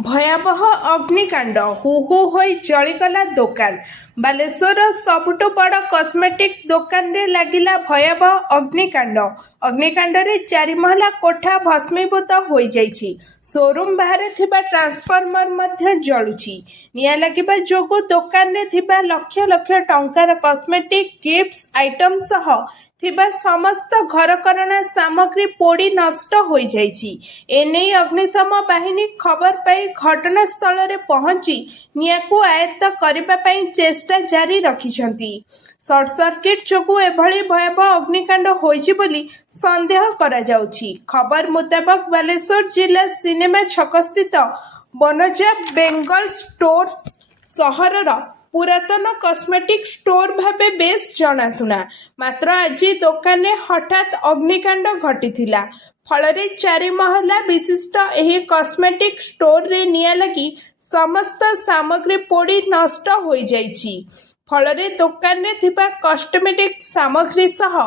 भयावह अग्निकांड who who होई जलीगला दुकान। बालेश्वर सबुठ बड़ कस्मेटिक दुकान रे लागिला भयावह अग्निकांड। अग्निकांड रे 4 महला कोठा भस्मीभूत हो जाइछि। शोरूम बाहर थिबा ट्रांसफॉर्मर मध्य जळुछि। निया लागिबा जोगु दुकान रे थिबा लक्ष लक्ष टंकार कस्मेटिक गिफ्ट्स आइटम सह थिबा समस्त घरकरणा सामग्री पोड़ी नष्ट हो जाइछि। एने अग्निशम बाहिनी खबर पाई घटनास्थल रे पहुंची नियाकु आयत्त करिबा पई चेष्टा जारी रखिछंती। सर्ट सर्किट जोगु एभली भयावह अग्निकांड होइछि बोली संदेह करा जाउछि। खबर मुताबक बालेश्वर जिला सिनेमा छक स्थित बनजा बेंगल स्टोर्स सहरर पुरातन कस्मेटिक स्टोर भावे बेस जनाशुना। मात्र आज दुकान में हठात अग्निकांड घटिथिला। फलरे 4 महला विशिष्ट एही कस्मेटिक स्टोर रे निया लगी समस्त सामग्री पोड़ी नष्ट हो जाइछि। फलरे दुकान रे थिबा कस्मेटिक सामग्री सह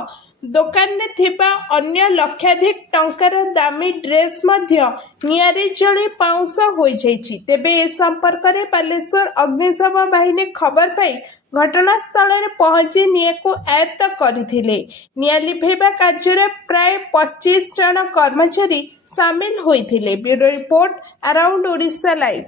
दुकान रे थिबा अन्य लक्षाधिक टंकार दामी ड्रेस मध्य नियारे जळे पाउंस हो जाइछि। तेबे ए संपर्क रे बालेश्वर अग्निशम बाहिनी खबर पाई घटनास्थल रे पहुंची नियाको आयत्त करथिले। निया लिभेबा कार्य रे प्राय 25 जन कर्मचारी शामिल होइथिले। Bureau report around Odisha live.